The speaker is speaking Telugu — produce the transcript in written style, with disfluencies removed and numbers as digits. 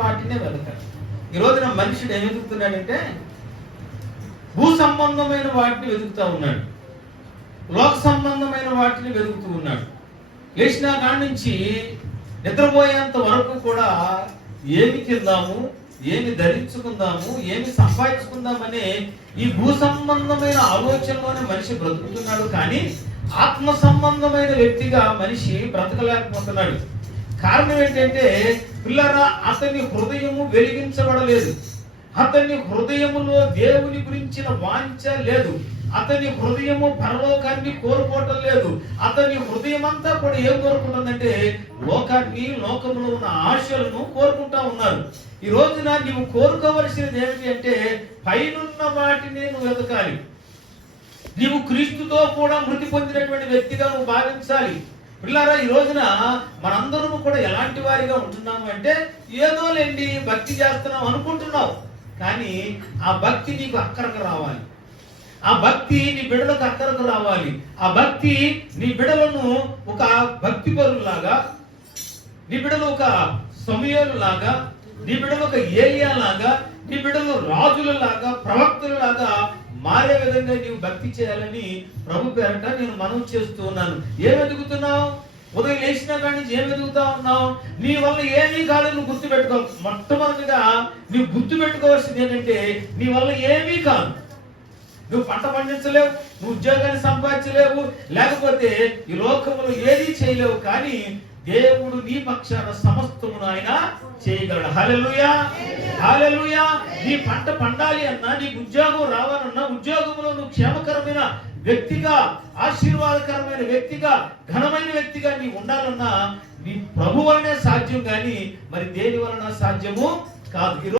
వాటినే వెతకాలి. ఈ రోజున మనుషుడు ఏం వెతుకుతున్నాడంటే భూ సంబంధమైన వాటిని వెతుకుతా ఉన్నాడు, లోక సంబంధమైన వాటిని వెతుకుతూ ఉన్నాడు. లేచిన కాడి నుంచి నిద్రపోయేంత వరకు కూడా ఏమి తిందాము, ఏమి ధరించుకుందాము, ఏమి సంపాదించుకుందామనే ఈ భూ సంబంధమైన ఆలోచనలోనే మనిషి బ్రతుకుతున్నాడు. కానీ ఆత్మ సంబంధమైన వ్యక్తిగా మనిషి బ్రతకలేకపోతున్నాడు. కారణం ఏంటంటే పిల్లరా, అతని హృదయము వెలిగించబడలేదు, అతని హృదయములో దేవుని గురించిన వాంఛ లేదు, అతని హృదయము పరలోకాన్ని కోరుకోవటం లేదు. అతని హృదయం అంతా కూడా ఏం కోరుకుంటుందంటే లోకాన్ని, లోకంలో ఉన్న ఆశలను కోరుకుంటా ఉన్నారు. ఈ రోజున నీవు కోరుకోవలసినది ఏమిటి అంటే పైనున్న వాటిని నువ్వు వెతకాలి. నీవు క్రీస్తుతో కూడా మృతి పొందినటువంటి వ్యక్తిగా నువ్వు భావించాలి. పిల్లారా, ఈ రోజున మనందరూ కూడా ఎలాంటి వారిగా ఉంటున్నాము అంటే ఏదో లేండి భక్తి చేస్తున్నాం అనుకుంటున్నావు, కానీ ఆ భక్తి నీకు అక్కరకు రావాలి, ఆ భక్తి నీ బిడ్డలకు అక్కరకు రావాలి. ఆ భక్తి నీ బిడ్డలను ఒక భక్తి పరులాగా, నీ బిడ్డలు ఒక సమూయేలు లాగా, నీ బిడ్డలు ఒక ఏలియా లాగా, నీ బిడ్డలు రాజుల లాగా, ప్రవక్తల లాగా మారే విధంగా నీవు భక్తి చేయాలని ప్రభు పేరట నేను మనవి చేస్తూ ఉన్నాను. ఏం ఎదుగుతున్నావు? ఉదయం లేచిన కానీ ఏం ఎదుగుతా ఉన్నావు? నీ వల్ల ఏమీ కాదు, నువ్వు గుర్తు పెట్టుకో. మొట్టమొదటిగా నువ్వు గుర్తు పెట్టుకోవాల్సింది ఏంటంటే నీ వల్ల ఏమీ కాదు. నువ్వు పంట పండించలేవు, నువ్వు ఉద్యోగాన్ని సంపాదించలేవు, లేకపోతే ఈ లోకంలో ఏదీ చేయలేవు. కానీ దేవుడు నీ పక్షాన సమస్తమును ఆయన చేయగలడు. హల్లెలూయా, హల్లెలూయా. నీ పంట పండాలి అన్నా, నీకు ఉద్యోగం రావాలన్నా, ఉద్యోగంలో నువ్వు క్షేమకరమైన వ్యక్తిగా, ఆశీర్వాదకరమైన వ్యక్తిగా, ఘనమైన వ్యక్తిగా నీ ఉండాలన్నా నీ ప్రభు వలనే సాధ్యం, కానీ మరి దేని వలన సాధ్యము కాదు.